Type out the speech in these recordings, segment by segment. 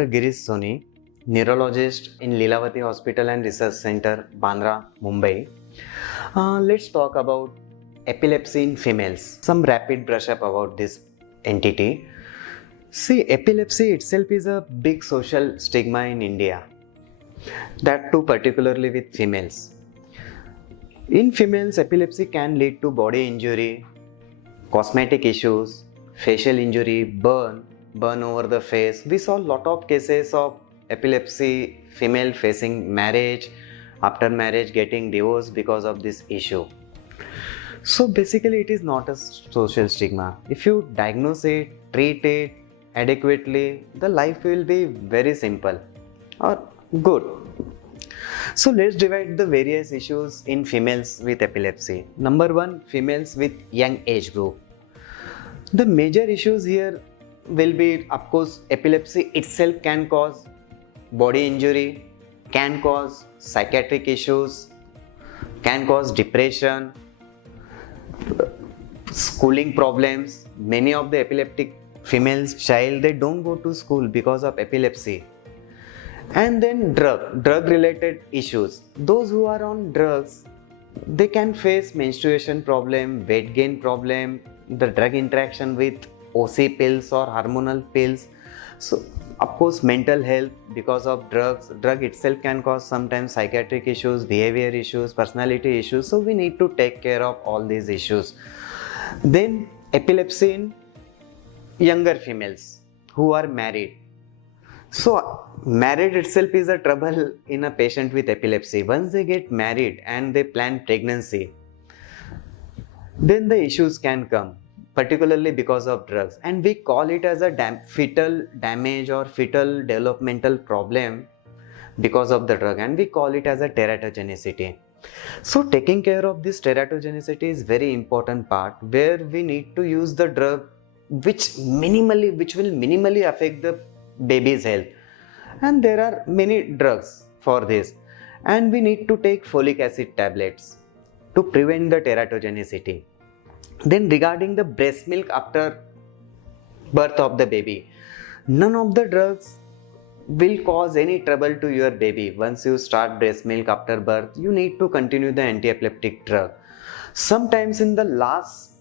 Dr. Girish Soni, neurologist in Lilavati Hospital and Research Center, Bandra, Mumbai. Let's talk about epilepsy in females. Some rapid brush up about this entity. See, epilepsy itself is a big social stigma in India. That too particularly with females. In females, epilepsy can lead to body injury, cosmetic issues, facial injury, burn over the face. We saw a lot of cases of epilepsy female facing marriage, after marriage getting divorced because of this issue. So basically it is not a social stigma. If you diagnose it, treat it adequately, the life will be very simple or good. So let's divide the various issues in females with epilepsy. Number one, females with young age group. The major issues here will be, of course, epilepsy itself can cause body injury, can cause psychiatric issues, can cause depression, schooling problems. Many of the epileptic females child, they don't go to school because of epilepsy. And then drug related issues. Those who are on drugs, they can face menstruation problem, weight gain problem, the drug interaction with OC pills or hormonal pills. So of course mental health because of drugs. Drug itself can cause sometimes psychiatric issues, behavior issues, personality issues. So we need to take care of all these issues. Then epilepsy in younger females who are married. So marriage itself is a trouble in a patient with epilepsy. Once they get married and they plan pregnancy, then the issues can come, particularly because of drugs. And we call it as a fetal damage or fetal developmental problem because of the drug, and we call it as a teratogenicity. So taking care of this teratogenicity is very important part, where we need to use the drug which will minimally affect the baby's health. And there are many drugs for this, and we need to take folic acid tablets to prevent the teratogenicity. Then regarding the breast milk after birth of the baby, none of the drugs will cause any trouble to your baby. Once you start breast milk after birth, you need to continue the anti-epileptic drug. Sometimes in the last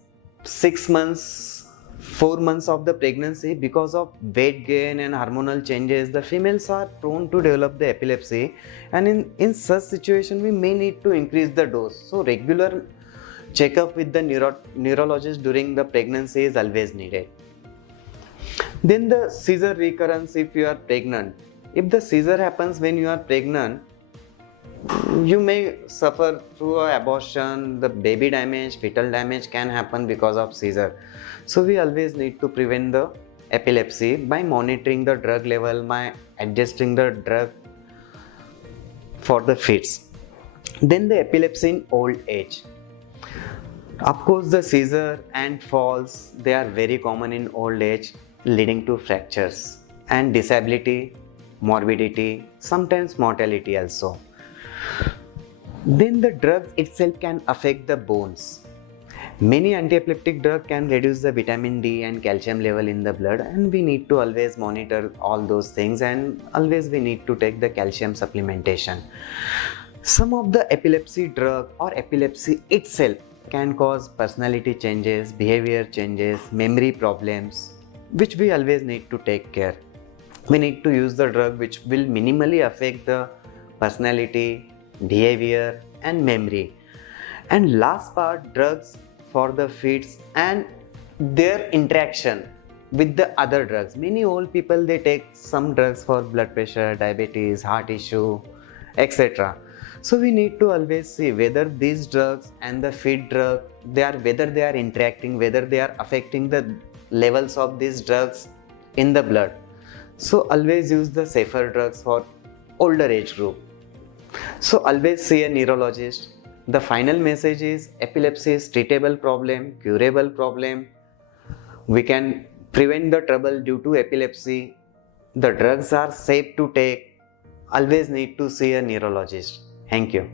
6 months, 4 months of the pregnancy, because of weight gain and hormonal changes, the females are prone to develop the epilepsy, and in such situation we may need to increase the dose. So regular checkup with the neurologist during the pregnancy is always needed. Then the seizure recurrence if you are pregnant. If the seizure happens when you are pregnant, you may suffer through an abortion, the baby damage, fetal damage can happen because of seizure. So we always need to prevent the epilepsy by monitoring the drug level, by adjusting the drug for the fits. Then the epilepsy in old age. Of course, the seizure and falls, they are very common in old age, leading to fractures and disability, morbidity, sometimes mortality also. Then the drugs itself can affect the bones. Many anti-epileptic drugs can reduce the vitamin D and calcium level in the blood, and we need to always monitor all those things, and always we need to take the calcium supplementation. Some of the epilepsy drug or epilepsy itself can cause personality changes, behavior changes, memory problems, which we always need to take care. We need to use the drug which will minimally affect the personality, behavior and memory. And last part, drugs for the fits and their interaction with the other drugs. Many old people, they take some drugs for blood pressure, diabetes, heart issue, etc. So we need to always see whether these drugs and the fit drug, whether they are interacting, whether they are affecting the levels of these drugs in the blood. So always use the safer drugs for older age group. So always see a neurologist. The final message is epilepsy is treatable problem, curable problem. We can prevent the trouble due to epilepsy. The drugs are safe to take. Always need to see a neurologist. Thank you.